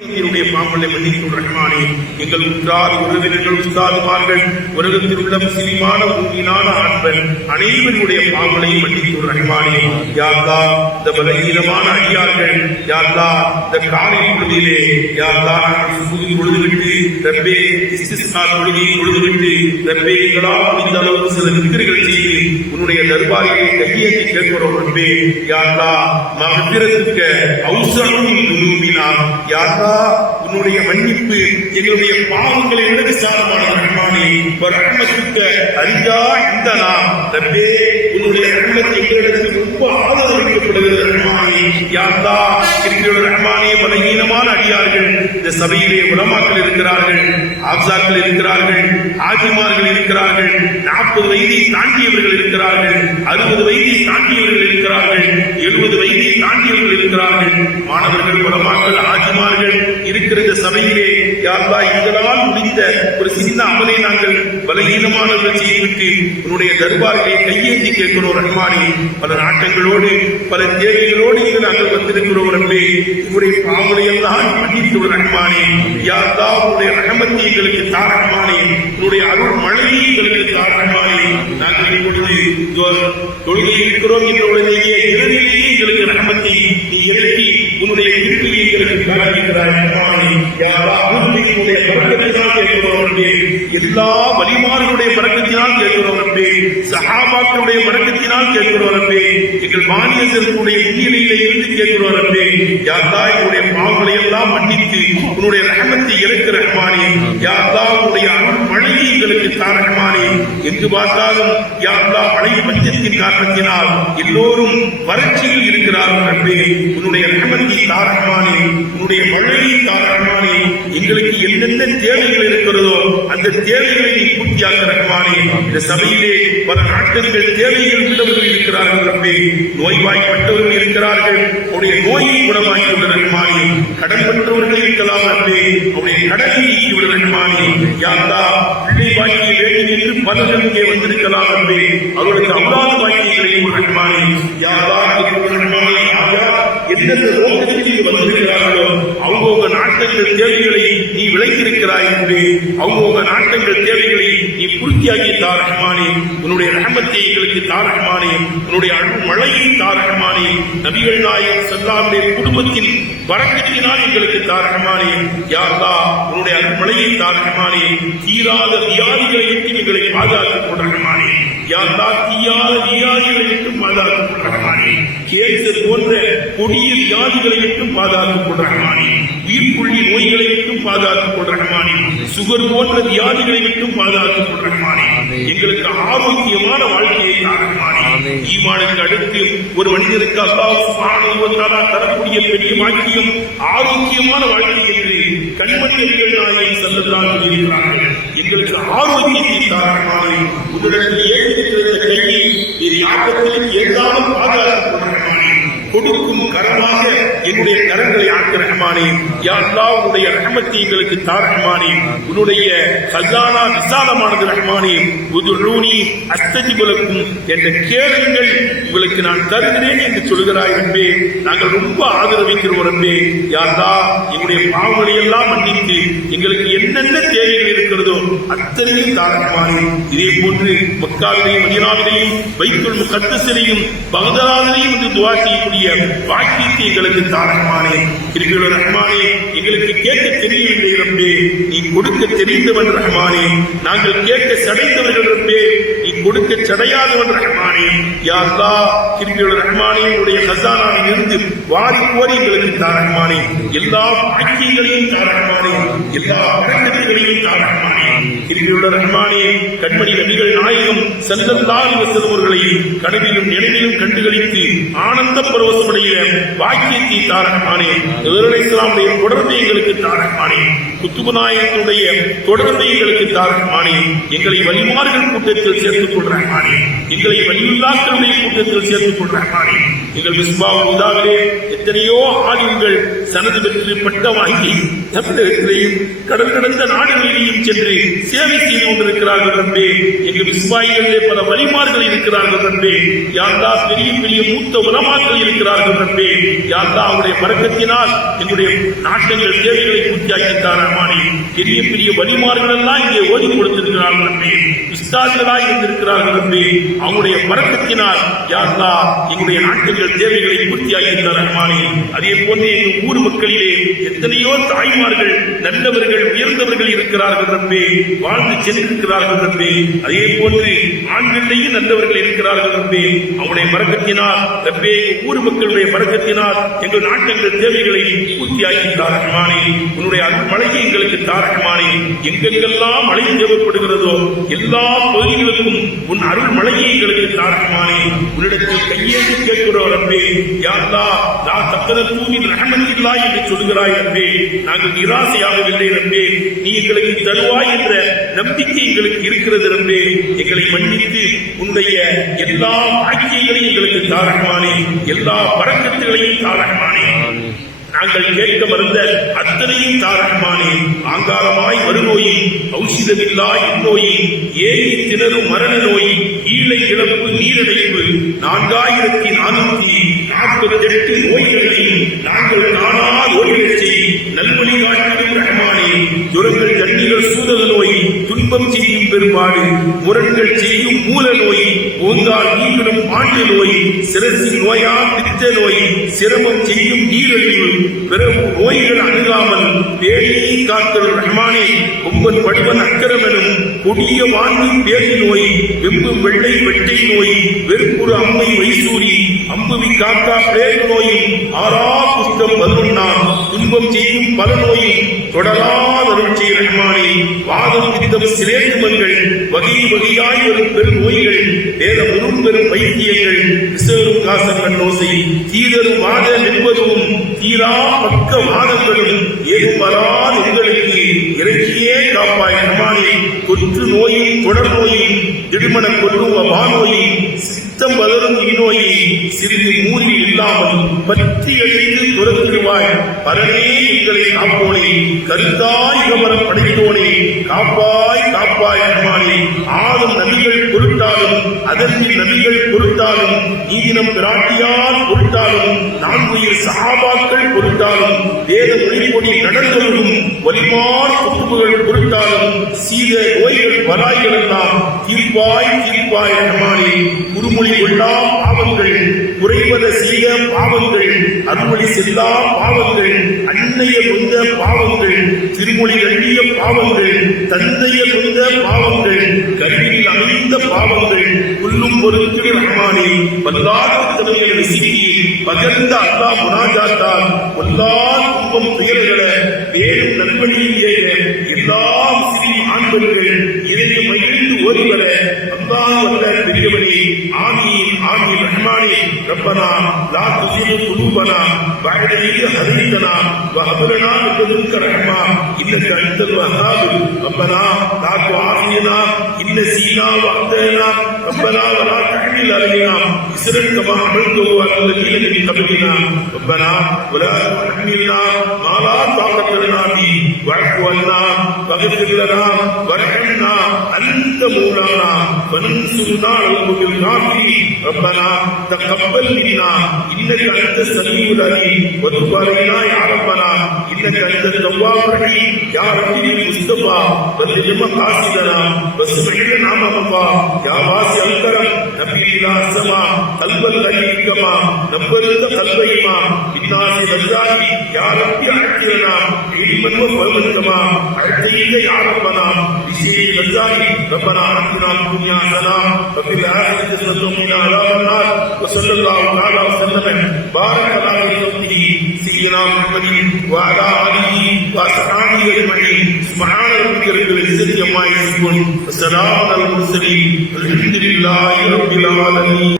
பாவங்களை மன்னிக்கும் ரஹ்மானே, எங்கள் உற்றார் உறவினர்கள் உஸ்தாதுமார்கள் உலகத்தில் உள்ள முஸ்லிமான உண்மையான ஆண்கள் அனைவருடைய பாவங்களையும் மன்னிக்கும் ரஹ்மானே. யா அல்லாஹ், இந்த பலகீனமான அடியார்கள் யா அல்லாஹ் இந்த காலை பொழுதிலே யா அல்லாஹ் சுபுஹ் தொழுதுவிட்டு ரப்பே இஸ்திஸ்கா தொழுகை தொழுதுவிட்டு ரப்பே எங்களால் முடிந்த அளவுக்கு சில திக்ர்கள் செய்து உன்னுடைய தர்பாரிலே கையேந்தி கேட்கிறோம் ரப்பே. யா அல்லாஹ் மக்ஃபிரத்துக்க அவ்ஸஅு மின் துனூபினா, யா அல்லாஹ் உன்னுடைய மன்னிப்பு எங்களுடைய பாவங்களை விட விசாலமான ரஹ்மானே. ரஹ்மத்துக்க அரிதா இந்தனா ரப்பே, உன்னுடைய ரஹ்மத் எங்களிடத்தில் ரொம்ப ஆதரவளிக்கப்படுகிறது ரஹ்மானே. யா அல்லாஹ் இருக்கிற ரஹ்மானே, பலகீனமான அடியார்கள் இந்த சபையிலே உலமாக்கள் இருக்கிறார்கள், ஆப்சாக்கள் இருக்கிறார்கள், ஆஜிமார்கள் இருக்கிறார்கள், 40 வயதை தாண்டியவர்கள் இருக்கிறார்கள், 60 வயதை தாண்டியவர்கள் இருக்கிறார்கள், 70 வயதை தாண்டியவர்கள் இருக்கிறார்கள், மாணவர்கள் உலமாக்கள் ஆஜிமார்கள் இருக்கிற இந்த சபையிலே யா அல்லாஹ் எங்களால் முடிந்த ஒரு சின்ன அமலை நாங்கள் பலகீனமானவர்கள் செய்துவிட்டு உன்னுடைய தர்பாரிலே கையேந்தி கேட்கிறோம் ரஹ்மானே. பல நாட்டங்களோடு பல தேவைகளோடு இங்கு நாங்கள் வந்திருக்கிறோம் ரப்பே. உன்னுடைய பாவங்களை எல்லாம் மன்னித்து ரஹ்மானே. யா அல்லாஹ் உன்னுடைய ரஹமத்தை எங்களுக்கு தா ரஹ்மானே, உன்னுடைய அருள் மழையை எங்களுக்கு தா ரஹ்மானே. நாங்கள் இப்பொழுது தொழுகை இருக்கிறோம் என்ற உடனேயே இறுதியிலேயே எங்களுக்கு ரஹமத்தை நீ இறக்கி உன்னுடைய கிருபையை எங்களுக்கு காண்பிக்கிறாய் ரஹ்மானே. யா அல்லாஹ் உன்னுடைய பரக்கத்தினால் கேட்கிறோம் ரப்பே, எல்லா வலிமார்களுடைய பரக்கத்தினால் கேட்கிறோம் ரப்பே, சஹாபாக்களுடைய பரக்கத்தினால் கேட்கிறோம் ரப்பே, எங்கள் மானியத்தினுடைய முன்னிலையிலே இருந்து கேட்கிறோம் ரப்பே. யா அல்லாஹ் உன்னுடைய பாவங்களை எல்லாம் மன்னித்து உன்னுடைய ரஹமத்தை இறக்க ரஹ்மானே. யா அல்லாஹ் உன்னுடைய அருள் மழையை எங்களுக்கு தா ரஹ்மானே. எங்கு பார்த்தாலும் யா அல்லாஹ் மழை பஞ்சத்தின் காரணத்தினால் எல்லோரும் வறட்சியில் இருக்கிறார்கள் ரப்பே. உன்னுடைய ரஹமத்தை தா ரஹ்மானே, உன்னுடைய மழையை தா ரஹ்மானே. எங்களுக்கு என்னென்ன தேவைகள் இருக்கிறதோ அந்த தேவைகளை நீ பூர்த்தியாக்க ரஹ்மானே. இந்த சபையிலே பல நாட்கள் தேவைகள் உள்ளவர்கள் இருக்கிறார்கள் ரப்பே. நோய்வாய்ப்பட்டவர்கள் இருக்கிறார்கள், அவருடைய நோயை குணமாக்கி விட ரஹ்மானே. கடன் பெற்றவர்கள் இருக்கலாம் ரப்பே, அவருடைய கடனை நீக்கி விட ரஹ்மானே. யா அல்லாஹ் பிள்ளை பாக்கிய வேண்டும் என்று பலர்கள் இங்கே வந்திருக்கலாம் ரப்பே, அவர்களுக்கு அல்லாத பாக்கியங்களையும் ரஹ்மானே. யா அல்லாஹ் ரஹ்மானே, எந்தெந்த நோக்கத்தில் வந்திருக்கிறார்களோ அவங்கவுங்க நாட்டங்கள் தேவைகளை நீ விளைத்திருக்கிறாய் என்று அவங்கவுங்க நாட்டங்கள் தேவைகளை நீ பூர்த்தியாக்கி தா ரஹ்மானே. உன்னுடைய ரஹமத்தை எங்களுக்கு தா ரஹ்மானே, உன்னுடைய அருள் மழையை தா ரஹ்மானே. நபிகள் நாயகம் ஸல்லல்லாஹு குடும்பத்தின் பரக்கத்தினால் எங்களுக்கு தா ரஹ்மானே. யா அல்லாஹ் உன்னுடைய அருள் மழையை தா ரஹ்மானே. தீராத வியாதிகளை விட்டு எங்களை பாதுகாத்துக் கொள் ரஹ்மானே. யா அல்லாஹ் தீராத வியாதிகளை விட்டு பாதுகாத்துக் கொள் ரஹ்மானே. கேன்சர் போன்ற கொடிய வியாதிகளை விட்டு பாதுகாத்துக் கொள் ரஹ்மானே. உயிர்கொல்லி நோய்களை விட்டு பாதுகாத்துக் கொள் ரஹ்மானே. சுகர் போன்ற வியாதிகளை விட்டு பாதுகாத்துக் கொள் ரஹ்மானே. எங்களுக்கு ஆரோக்கியமான வாழ்க்கையை தா ரஹ்மானே. ஈமானுக்கு அடுத்து ஒரு மனிதனுக்கு அல்லாஹ் சுப்ஹானஹு வ தஆலா தரக்கூடிய பெரிய வாக்கியம் ஆரோக்கியமான வாழ்க்கை என்று கண்மணி நபிகள் நாயகம் ஸல்லல்லாஹு அலைஹி வஸல்லம் எங்களுக்கு ஆரோக்கியத்தை தா ரஹ்மானே. உன்னிடத்தில் ஏற்றிருக்கிற கையை இது யாக்கத்திலும் ஏதாலும் பாதுகாத்துக் கொள் ரஹ்மானே. கொடுக்கும் கரமாக என்னுடைய கரங்களை ஆக்க ரஹ்மானே. யா அல்லாஹ் உன்னுடைய ரஹமத்தை எங்களுக்கு தா ரஹ்மானே. உன்னுடைய கஸானா விசாலமானது ரஹ்மானே. உதுஊனி அஸ்தஜிபு லக்கும் என்ற கேளுங்கள் உங்களுக்கு நான் தருகிறேன் என்று சொல்கிறாய் ரப்பே. நாங்கள் ரொம்ப ஆதரவிக்கிறோம் ரப்பே. யா அல்லாஹ் எங்களுடைய பாவங்களை எல்லாம் மன்னித்து எங்களுக்கு என்னென்ன தேவைகள் இருக்கிறதோ அத்தனையும் தா ரஹ்மானே. இதே போன்று மக்காவிலையும் மதீனாவிலையும் பைத்துல் முகத்தஸிலையும் பக்தாதிலையும் என்று துஆ செய்யக்கூடிய வாக்கியத்தை எங்களுக்கு தா ரஹ்மானே. இருக்கிற ரஹ்மானே, எங்களுக்கு கேட்க தெரியவில்லை ரப்பே, நீ கொடுக்க தெரிந்தவன் ரஹ்மானே. நாங்கள் கேட்க சடைந்தவர்கள் ரப்பே, நீ கொடுக்க சடையாதவன் ரஹ்மானே. யா அல்லாஹ் இருக்கிற ரஹ்மானே, உன்னுடைய கஸானாவில் இருந்து வாரி கோரி எங்களுக்கு தா ரஹ்மானே. எல்லா பாக்கியங்களையும் தா ரஹ்மானே, எல்லா பரக்கத்துகளையும் தா ரஹ்மானே. இருக்கிற ரஹ்மானே, கண்மணி நபிகள் நாயகம் ஸல்லல்லாஹு அலைஹி வஸல்லம் அவர்களை கனவிலும் நினைவிலும் கண்டுகளித்து ஆனந்த பரவசமுடைய வாக்கியத்தை தா ரஹ்மானே. இஸ்லாமுடைய தொடர்பை எங்களுக்கு தா ரஹ்மானே. குத்துபு நாயகனுடைய தொடர்பை எங்களுக்கு தா ரஹ்மானே. எங்களை வலிமார்கள் கூட்டத்தில் சேர்த்துக் கொள் ரஹ்மானே. எங்களை வலியுல்லாக்களுடைய கூட்டத்தில் சேர்த்துக் கொள் ரஹ்மானே. எங்கள் மிஸ்பாவுல் ஹுதாவிலே எத்தனையோ ஆலிம்கள் சனது பெற்று பட்ட வாங்கி தமிழகத்திலேயும் கடல் கடந்த நாடுகள் நாடுகளிலேயும் சென்று சேவை செய்து கொண்டிருக்கிறார்கள் ரப்பே. எங்கள் இஸ்மாயிலே பல வலிமார்கள் இருக்கிறார்கள் ரப்பே. யா அல்லாஹ் பெரிய பெரிய மூத்த உலமாக்கள் இருக்கிறார்கள் ரப்பே. யா அல்லாஹ் அவருடைய பரக்கத்தினால் எங்களுடைய நாட்டங்கள் தேவைகளை பூர்த்தியாக்கித்தார் ரஹ்மானே. பெரிய பெரிய வலிமார்கள் எல்லாம் இங்கே ஓதி கொடுத்திருக்கிறார்கள் ரப்பே. உஸ்தாதுகளாய் இருந்திருக்கிறார்கள் ரப்பே. அவருடைய பரக்கத்தினால் யா அல்லாஹ் எங்களுடைய நாட்டங்கள் தேவைகளை பூர்த்தியாக்கித்தார் ரஹ்மானே. அதே போன்று எங்கள் ஊர் மக்களிலே எத்தனையோ தாய்மார்கள் நல்லவர்கள் உயர்ந்தவர்கள் இருக்கிறார்கள் ரப்பே. வாழ்ந்து சென்றிருக்கிறார்கள் ரப்பே. அதே போன்று ஆண்களிலேயும் நல்லவர்கள் இருக்கிறார்கள் ரப்பே. அவருடைய பரக்கத்தினால் ரப்பே ஊர் மக்களுடைய பரக்கத்தினால் எங்கள் நாட்டங்கள் தேவைகளை பூர்த்தியாக்கித்தார் ரஹ்மானே. உன்னுடைய மழையை எங்களுக்கு தார் ரஹ்மானே. எங்கெங்கெல்லாம் மழை தேவைப்படுகிறதோ எல்லா பகுதிகளுக்கும் உன் அருள் மழையை எங்களுக்கு தார் ரஹ்மானே. உன்னிடத்தில் கையேந்தி கேட்கிறோம் ரப்பே. யா அல்லாஹ் லா தக்னது மின் ரஹ்மத்தில்லாஹ் என்று சொல்கிறாய் ரப்பே. நாங்கள் நிராசையாகவில்லை ரப்பே. நீ எங்களுக்கு தருவாய் என்ற நம்பிக்கை எங்களுக்கு இருக்கிறது ரப்பே. எங்களை மன்னித்து உன்னுடைய எல்லா பாக்கியங்களையும் எங்களுக்கு தார் ரஹ்மானே. எல்லா பரக்கத்துகளையும் தார் ரஹ்மானே. நாங்கள் கேட்க மறந்த அத்தனையும் தார் ரஹ்மானே. ஆங்காரமாய் வருநோயை ஔஷதமில்லா இந்நோயை ஏறி திணறும் மரண நோய் ஈழை இழப்பு நீரடைப்பு 4448 நோய்களையும் நாங்கள் காணா நோய்கள் செய் நல்வழி காட்டும் ரஹ்மானே. ஜுரங்கள் ஜன்னிகள் சூதக நோய் துன்பம் செய்யும் பெரும்பாடு முரண்கள் செய்யும் மூல நோய் ஓங்கால் நீங்களும் பாண்டு நோய் சிரசின் நோயா பித்த நோய் சிரமம் செய்யும் நீரழிவு பிறகு நோய்கள் அணுகாமல் பேரியை காத்தல் ரஹ்மானே. கொம்பன் படுவன் அக்கரமெனும் கொடிய வாங்கி பேரி நோய் வெம்பும் வெள்ளை வெட்டை நோய் வெறுப்புறு அம்மை வைசூரி அம்புவி காக்கா பேர் நோயும் ஆறா புஸ்தம் 11 துன்பம் செய்யும் பல நோயும் தொடராதருட்சி ரஹ்மானே. வாதம் பித்தம் சிரேத்துமங்கள் வகை வகையாய் வரும் பெரும் நோய்கள் வேத முரும் பெரும் வைத்தியங்கள் விசேரும் காசங்கள் நோசை தீதரும் வாத நிற்பதும் தீரா பக்க வாதங்களும் ஏதும் வராது உங்களுக்கு இறக்கியே காப்பாய் ரஹ்மானே. தொற்று நோயும் தொடர் நோயும் திடுமண கொள்ளும் வானோயும் சித்தம் வளரும் இந்நோயை சிறிது மூறில் இல்லாமல் பற்றி எழுந்து துரத்திடுவாய் பரனே. எங்களை காப்போனே கருத்தாய் கமரம் படைத்தோனே காப்பாய் காப்பாய் ரஹ்மானே. ஆளும் நபிகள் பொருட்டாலும் அதற்கு நபிகள் பொருட்டாலும் நீதினம் பிராட்டியால் பொருட்டாலும் 4 சஹாபாக்கள் பொருட்டாலும் வேத மொழிப்பொடி நடந்தொழுகும் வலிமான குத்துப்புகள் பொருட்டாலும் சீத நோய்கள் வராய்கள் எல்லாம் தீர்ப்பாய் தீர்ப்பாய் ரஹ்மானே. குறுமொழி கொள்ளா பாவங்கள் குறைவத செய்த பாவங்கள் அருள்மொழி செல்லா பாவங்கள் அன்னைய நொந்த பாவங்கள் திருமொழி கண்டிய பாவங்கள் தந்தைய நொந்த பாவங்கள் கருவியில் அமைந்த பாவங்கள் புல்லும் பொருட்கள் ரஹ்மானே. பல்லாயிரம் தமையை சிக்கி பகர்ந்த அல்லா முனாஜாத்தால் எல்லா துன்பம் துயர்களை வேறு நல்வழியில் ஏக எல்லா முஸ்லிம் ஆண்கள் இதனை மகிழ்ந்து ஓடிவர அல்லாஹ் வல்ல பெரியவனே. ஆமீன் ஆமீன் ரஹ்மானே. ரப்பனா லா துஸிக் குலூபனா பஅத இذ ஹதைதனா வஹப் லனா மின் லதுன்க ரஹ்மா இன்னக அன்தல் வஹ்ஹாப். ரப்பனா லா துஆஃபினா இன் நஸீனா வஅக்தனா ரப்பனா வலா தஹ்மில் அலைனா இஸ்ரன் கமா ஹமல்துஹு அலல்லதீன மின் கப்லினா ரப்பனா வலா துஹ்மில்னா மா லா தாகத லனா பி வஅஃபு அன்னா வக்ஃபிர் லனா வர்ஹம்னா அன்த மௌலானா வன்சுர்னா அலல் கௌமில் காஃபிரீன். ரப்பனா தகப்பல் மின்னா இன்னக அன்த ஸமீஉல் அலீம் வதுப் அலைனா யா ரப்பனா இன்னக அன்த தவ்வாபுர் ரஹீம். யா ரப்பி முஸ்தபா வல்லிஜ்ம காசிதனா வஸ்மைல நாமஹா யா வாசி அல்கரம் நபி இலா ஸமா கல்பல் லஹீகமா நபர்த கல்பைமா இன்னாசி ரஜாகி யா ரப்பி அஹ்திரனா இல்மன் வ ஃபஹ்மன்கமா அஹ்தீக யா ரப்பனா பிஷி ரஜாகி ரப்பனா அஹ்தினா துன்யா ஸலாம் வஃபில் ஆখিরাতি ஹஸனத்தும் மின் அஸாபின்னார். வஸல்லல்லாஹு தஆலா வஸல்லம் பாரக அலா ரசூலிஹி சய்யிதுனா முஹம்மதின் வஅலா ஆலிஹி வஸஹாபிஹி அஜ்மஈன். சுப்ஹான ரப்பிக ரப்பில் இஸ்ஸத்தி அம்மா யசிஃபூன் வஸலாமுன் அலல் முர்ஸலீன் வல்ஹம்துலில்லாஹி ரப்பில் ஆலமீன்.